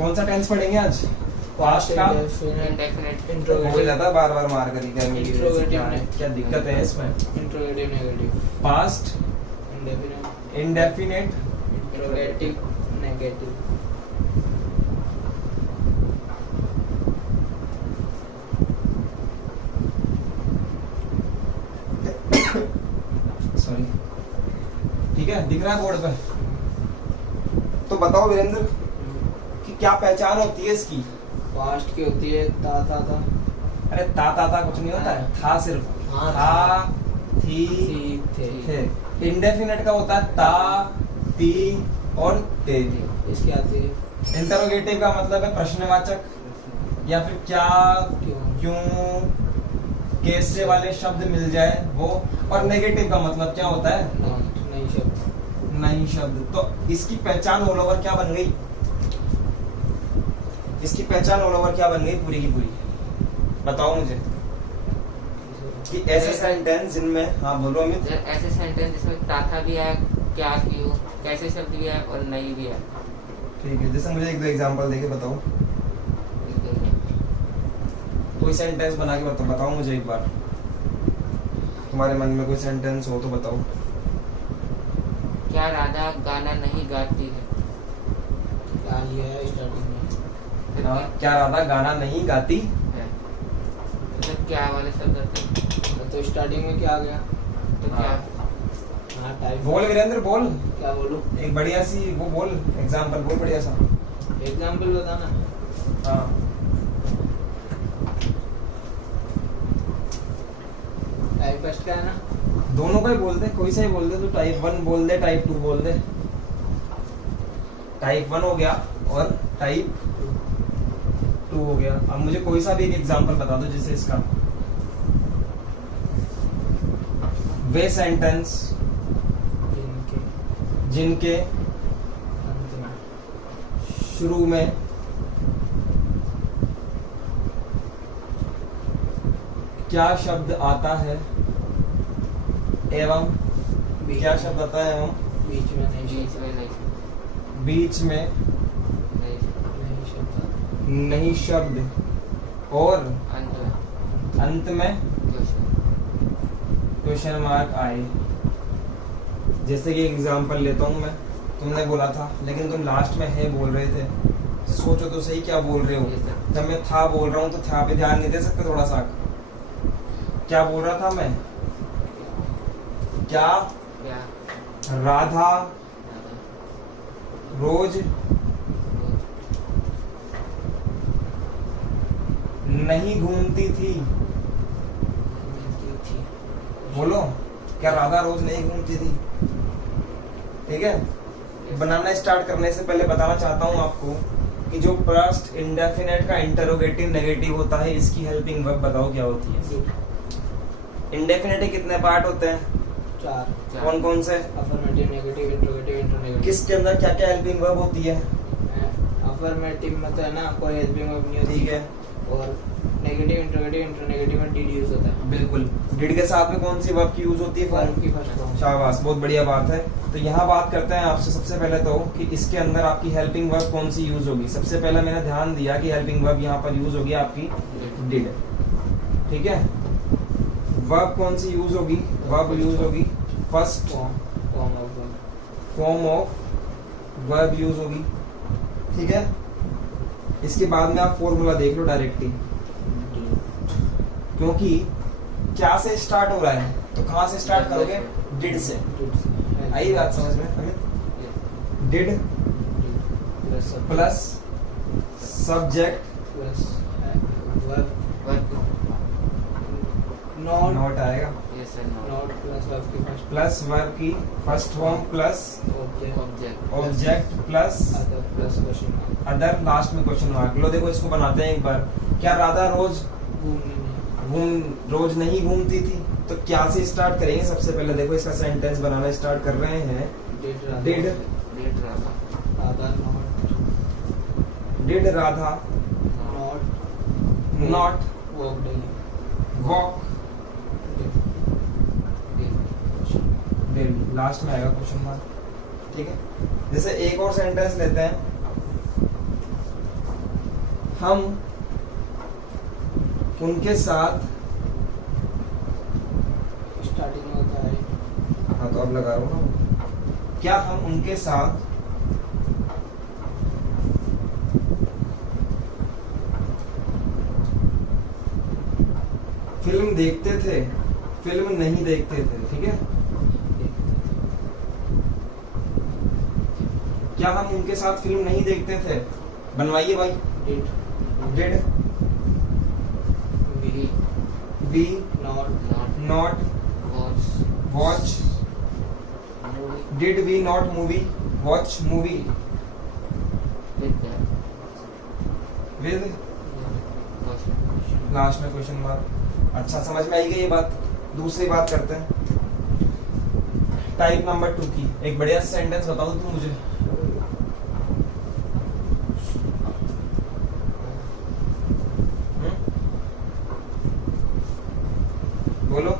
कौन सा टेंस पढ़ेंगे आज? पास्ट का इंडेफिनिट, हो जाता है बार बार मार कर ही करने की वजह से। इंट्रोगेटिव, क्या दिक्कत है इसमें? Interrogative negative, past indefinite, indefinite interrogative negative. Sorry, ठीक है, दिख रहा है बोर्ड पे? तो बताओ वीरेंद्र कि क्या पहचान होती है इसकी? पास्ट की होती है ता था था। अरे ता कुछ नहीं होता है, था सिर्फ। हाँ, था, थी, थे। इंडेफिनिट का होता है ता, ती और ते। इसकी आती है इंटरोगेटिव का मतलब है प्रश्नवाचक या फिर क्या, क्यों, क्यों, कैसे वाले शब्द मिल जाए वो। और नेगेटिव का मतलब क्या होता है? नहीं शब्द। नहीं शब्द। तो इसकी पहचान ऑल ओवर क्या बन गई? इसकी पहचान ऑल ओवर क्या बन गई पूरी की पूरी? बताओ मुझे कि ऐसे सेंटेंस जिनमें, हाँ बोलो अमित। ऐसे सेंटेंस जिसमें ताथा भी है, क्या, क्यों, कैसे शब्द भी है और नहीं भी है। ठीक है, जैसे मुझे एक दो एग्जांपल देके बताओ, कोई सेंटेंस बना के बताओ मुझे एक बार। तुम्हारे मन में कोई सेंटेंस हो तो बताओ। क्या राधा गाना नहीं गाती है? क्या लिया है स्टार्टिंग में? हाँ, क्या राधा गाना नहीं गाती है। मतलब क्या वाले शब्द आते हैं? तो स्टार्टिंग में क्या आ गया? तो क्या? हाँ टाइप। बोल वीरेंद्र बोल, क्या बोलूं? एक बढ़िया सी वो बोल, एग्जांपल बोल बढ़िया सा। एग्जाम्पल बताना। हाँ, टाइप फर्स्ट का है ना? दोनों का ही बोल दे, कोई सा ही बोल दे। तो टाइप 1 बोल दे, टाइप 2 बोल दे। टाइप 1 हो गया और टाइप 2 हो गया। अब मुझे कोई सा भी एक एग्जांपल बता दो जैसे इसका। वे सेंटेंस जिनके जिनके अंत में शुरू में क्या शब्द आता है एवं क्या शब्द आता है एवं बीच में नहीं बीच शब्द। में नहीं, बीच में नहीं, नहीं शब्द। नहीं शब्द और अंत अंत में में क्वेश्चन मार्क आए। जैसे कि एग्जांपल लेता हूँ मैं, तुमने बोला था लेकिन तुम लास्ट में है बोल रहे थे। सोचो तो सही क्या बोल रहे हो। जब मैं था बोल रहा हूँ तो था पे ध्यान नहीं दे सकते थोड़ा सा? क्या बोल रहा था मैं? क्या क्या राधा रोज नहीं घूमती थी? थी। बोलो, क्या राधा रोज नहीं घूमती थी? ठीक है, बनाना स्टार्ट करने से पहले बताना चाहता हूँ आपको कि जो पास्ट इंडेफिनेट का इंटरोगेटिव नेगेटिव होता है, इसकी हेल्पिंग वर्ब बताओ क्या होती है? इंडेफिनेट के कितने पार्ट होते हैं? 4। कौन कौन से? Affirmative, negative, interrogative, internegative. किसके अंदर क्या क्या हेल्पिंग वर्ब होती है? अफर्मेटिव में तो है ना कोई हेल्पिंग वर्ब नहीं होती। ठीक है, और नेगेटिव, इंट्रोगेटिव, इंटरनेगेटिव में डिड यूज होता है। बिल्कुल। डिड के साथ में कौन सी वर्ब की यूज होती है? फॉर्म की फर्स्ट फॉर्म। शाबाश, बहुत बढ़िया बात है। तो यहाँ बात करते हैं आपसे सबसे पहले तो कि इसके अंदर आपकी हेल्पिंग वर्ब कौन सी यूज होगी। सबसे पहले मैंने ध्यान दिया कि हेल्पिंग वर्ब यहाँ पर यूज होगी आपकी डिड। ठीक है, वर्ब कौन सी यूज होगी? वर्ब यूज होगी first form of verb use होगी। ठीक है, इसके बाद में आप फॉर्मूला देख लो डायरेक्टली, क्योंकि क्या से स्टार्ट हो रहा है तो कहाँ से स्टार्ट करोगे? डिड से। आई बात समझ में Amit? Did plus subject plus verb verb not not आएगा, yes and no, not plus verb की फर्स्ट प्लस वर्ब की first form plus object object object plus other plus question mark. Other, last में question mark. लो देखो, इसको बनाते हैं एक बार। क्या राधा रोज रोज नहीं घूमती थी? तो क्या से स्टार्ट करेंगे? सबसे पहले देखो इसका सेंटेंस बनाना स्टार्ट कर रहे हैं। Did that Radha Radha did Radha not not walk daily. Walk daily, last में आएगा क्वेश्चन मार्क। ठीक है, जैसे एक और सेंटेंस लेते हैं। हम उनके साथ, स्टार्टिंग में होता है हाँ तो अब लगा रहा हूँ ना, क्या हम उनके साथ फिल्म देखते थे, फिल्म नहीं देखते थे, ठीक है। क्या हम उनके साथ फिल्म नहीं देखते थे, बनवाइए भाई। Did we not watch, did we not watch movie with last में क्वेश्चन मार्क। अच्छा समझ में आई गई ये बात। दूसरी बात करते हैं टाइप नंबर 2 की। एक बढ़िया सेंटेंस बताओ तुम मुझे। बोलो।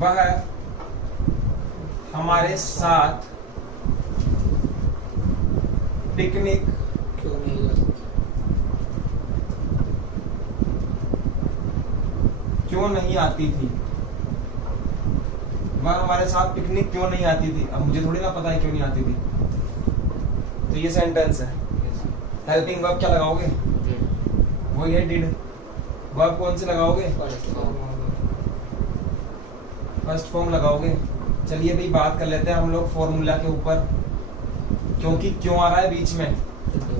वह हमारे साथ पिकनिक क्यों नहीं जा सकते? क्यों नहीं आती थी। वह हमारे साथ पिकनिक क्यों नहीं आती थी। अब मुझे थोड़ी ना पता है क्यों नहीं आती थी, तो ये सेंटेंस है। हेल्पिंग वर्ब क्या लगाओगे, वही है डिड। वर्ब कौन से लगाओगे, फर्स्ट फॉर्म लगाओगे। चलिए भाई बात कर लेते हैं हम लोग फॉर्मूला के ऊपर, क्योंकि क्यों आ रहा है बीच में,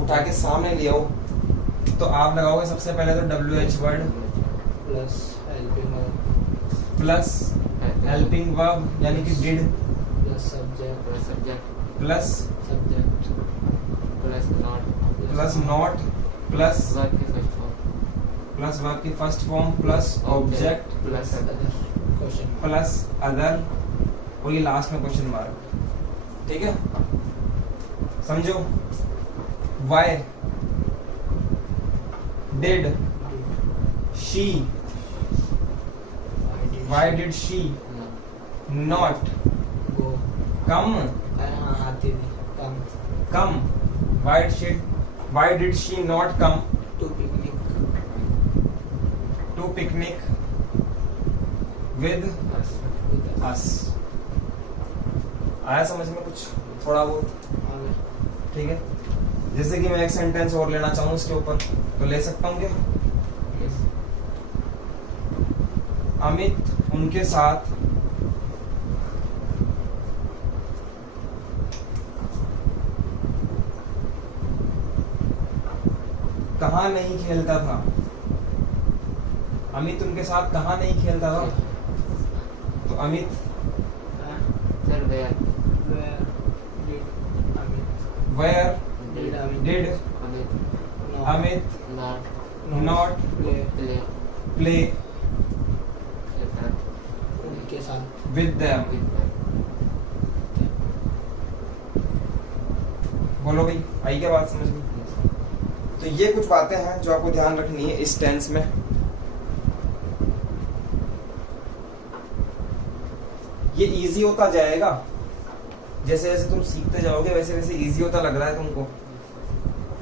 उठा के सामने ले आओ। तो आप लगाओगे सबसे पहले तो WH word plus helping verb यानी कि did plus subject plus not plus verb की first form plus object plus question plus other और ये लास्ट में क्वेश्चन मार्क। ठीक है, समझो। Why did she, why did she not go come, आती थी come, why did she not come to picnic with us. आया समझ में कुछ थोड़ा बहुत, ठीक है। जैसे कि मैं एक सेंटेंस और लेना चाहूँ इसके ऊपर, तो ले सकता हूँ क्या। अमित उनके साथ कहाँ नहीं खेलता था। अमित उनके साथ कहाँ नहीं खेलता था। तो Amit where did Amit not play उनके साथ विद देम। बोलो भाई, आई क्या बात समझ में। तो ये कुछ बातें हैं जो आपको ध्यान रखनी है इस टेंस में। ये इजी होता जाएगा, जैसे जैसे तुम सीखते जाओगे वैसे वैसे इजी होता लग रहा है तुमको।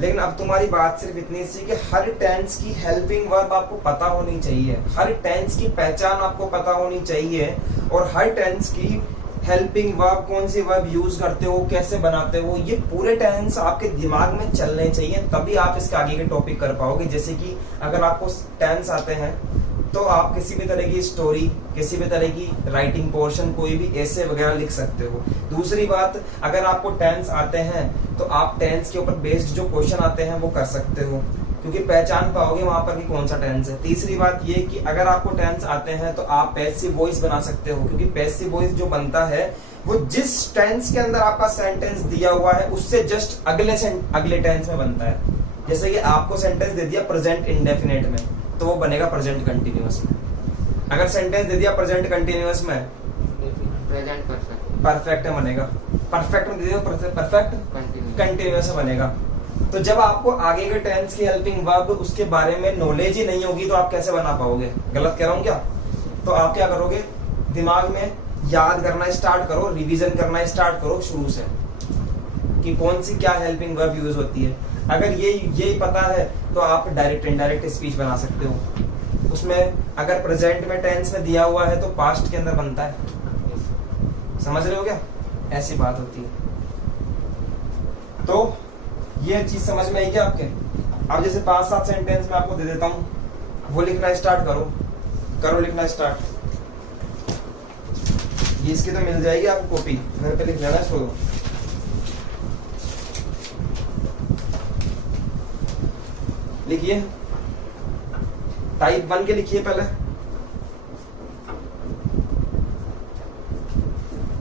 लेकिन अब तुम्हारी बात सिर्फ इतनी सी कि हर टेंस की हेल्पिंग वर्ब आपको पता होनी चाहिए, हर टेंस की पहचान आपको पता होनी चाहिए, और हर टेंस की हेल्पिंग वर्ब कौन सी वर्ब यूज करते हो, कैसे बनाते हो, ये पूरे टेंस आपके दिमाग में चलने चाहिए, तभी आप इसके आगे के टॉपिक कर पाओगे। जैसे कि अगर आपको टेंस आते हैं तो आप किसी भी तरह की स्टोरी, किसी भी तरह की राइटिंग पोर्शन, कोई भी ऐसे वगैरह लिख सकते हो। दूसरी बात, अगर आपको टेंस आते हैं तो आप टेंस के ऊपर बेस्ड जो क्वेश्चन आते हैं वो कर सकते हो, क्योंकि पहचान पाओगे वहां पर कि कौन सा टेंस है। तीसरी बात ये कि अगर आपको टेंस आते हैं तो आप पैसिव वॉइस बना सकते हो, क्योंकि पैसिव वॉइस जो बनता है वो जिस टेंस के अंदर आपका सेंटेंस दिया हुआ है उससे जस्ट अगले टेंस में बनता है। जैसे कि आपको सेंटेंस दे दिया प्रेजेंट इंडेफिनेट में, तो वो बनेगा प्रेजेंट कंटिन्यूअस में। अगर सेंटेंस दे दिया प्रेजेंट कंटिन्यूअस में, प्रेजेंट परफेक्ट में बनेगा। परफेक्ट में दे दिया परफेक्ट कंटिन्यूअस में बनेगा। तो जब आपको आगे के टेंस की हेल्पिंग वर्ब उसके बारे में नॉलेज ही नहीं होगी तो आप कैसे बना पाओगे। गलत कह रहा हूं क्या। तो आप क्या करोगे, दिमाग में याद करना स्टार्ट करो, रिवीजन करना स्टार्ट करो शुरू से। कि कौन सी क्या हेल्पिंग वर्ब यूज होती है। अगर ये पता है तो आप डायरेक्ट इनडायरेक्ट स्पीच बना सकते हो। उसमें अगर प्रेजेंट में टेंस में दिया हुआ है तो पास्ट के अंदर बनता है। समझ रहे हो क्या? ऐसी बात होती है। तो ये चीज समझ में आई क्या आपके? अब जैसे 5-7 सेंटेंस मैं आपको दे देता हूँ, वो लिखना स्टार्ट करो लिखना स्टार्ट। ये इसकी तो मिल जाएगी आपको कॉपी, घर पे लिख लेना छोड़ो। लिखिए, टाइप 1 के लिखिए पहले।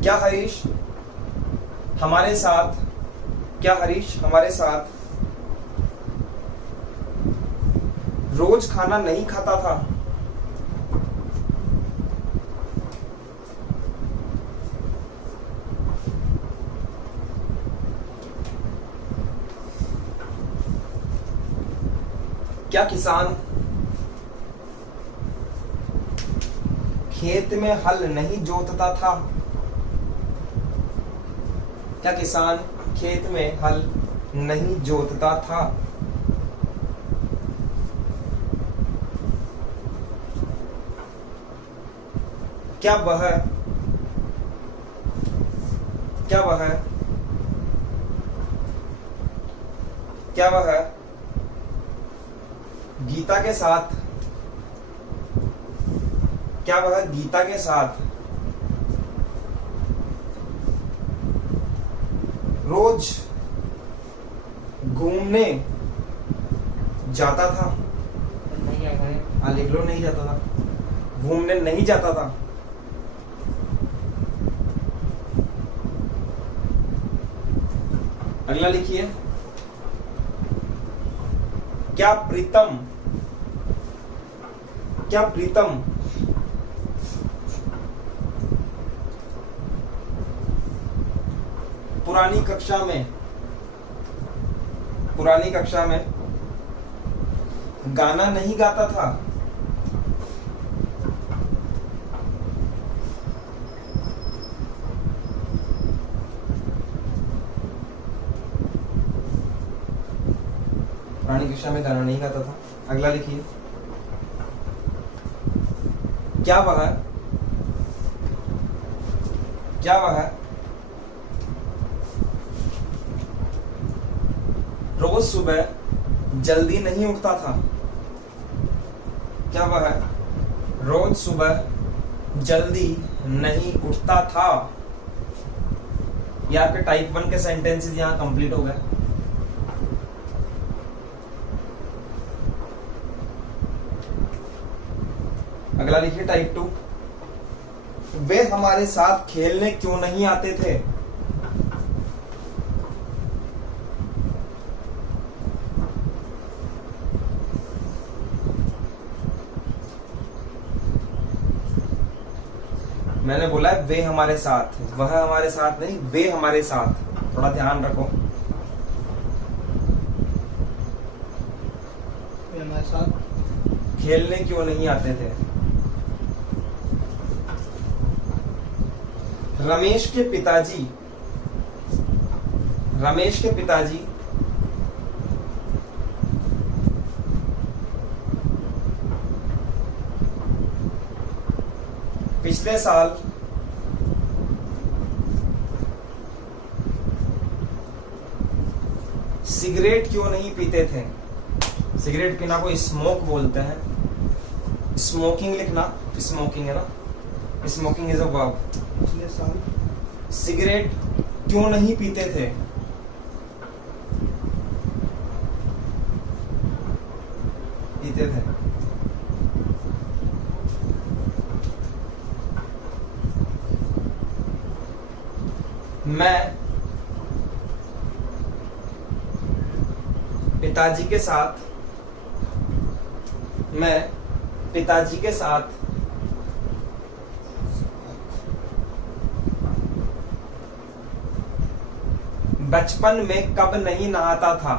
क्या हरीश हमारे साथ रोज खाना नहीं खाता था? क्या किसान खेत में हल नहीं जोतता था? क्या किसान खेत में हल नहीं जोतता था? क्या वह गीता के साथ रोज घूमने जाता था? नहीं आ गए। हाँ लिख लो, नहीं जाता था, घूमने नहीं जाता था। अगला लिखिए, क्या प्रीतम पुरानी कक्षा में गाना नहीं गाता था? पुरानी कक्षा में गाना नहीं गाता था। अगला लिखिए, क्या वह रोज सुबह जल्दी नहीं उठता था? क्या वह रोज सुबह जल्दी नहीं उठता था? ये आपके टाइप 1 के सेंटेंसेस यहां कंप्लीट हो गए। अगला लिखिए, टाइप 2, वे हमारे साथ खेलने क्यों नहीं आते थे? मैंने बोला है वे हमारे साथ, वह हमारे साथ नहीं, वे हमारे साथ, थोड़ा ध्यान रखो। वे हमारे साथ खेलने क्यों नहीं आते थे? रमेश के पिताजी पिछले साल सिगरेट क्यों नहीं पीते थे? सिगरेट पीना को स्मोक बोलते हैं। स्मोकिंग लिखना, स्मोकिंग है ना, स्मोकिंग इज अ वर्ब। पिछले साल सिगरेट क्यों नहीं पीते थे? पीते थे। मैं पिताजी के साथ बचपन में कब नहीं नहाता था?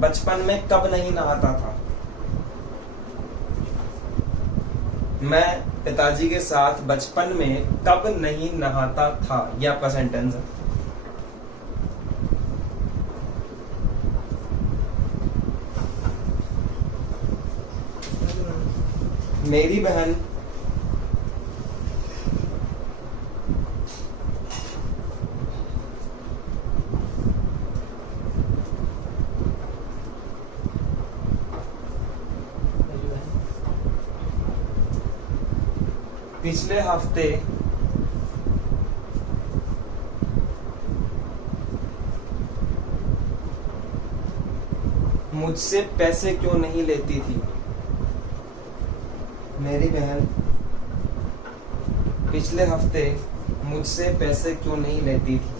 बचपन में कब नहीं नहाता था? मैं पिताजी के साथ बचपन में कब नहीं नहाता था। ये आपका सेंटेंस है। मेरी बहन पिछले हफ्ते मुझसे पैसे क्यों नहीं लेती थी। मेरी बहन पिछले हफ्ते मुझसे पैसे क्यों नहीं लेती थी।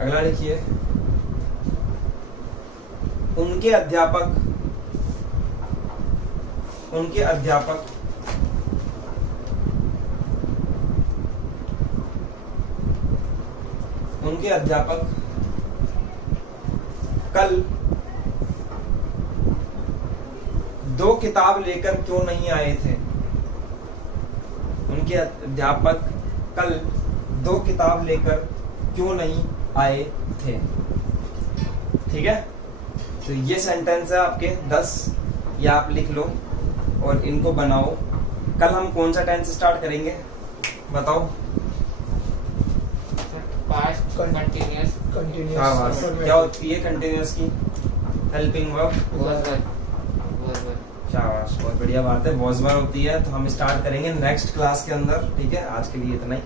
अगला लिखिए, उनके अध्यापक उनके अध्यापक उनके अध्यापक कल 2 किताब लेकर क्यों नहीं आए थे। उनके अध्यापक कल 2 किताब लेकर क्यों नहीं आए थे। ठीक है, तो ये सेंटेंस है आपके 10, ये आप लिख लो और इनको बनाओ। कल हम कौन सा टेंस स्टार्ट करेंगे बताओ। पास्ट कंटिन्यूअस क्या होती है कंटिन्यूअस की हेल्पिंग वर्ब। शाबाश, बहुत बढ़िया बात है, वॉज वन होती है। तो हम स्टार्ट करेंगे नेक्स्ट क्लास के अंदर। ठीक है, आज के लिए इतना ही।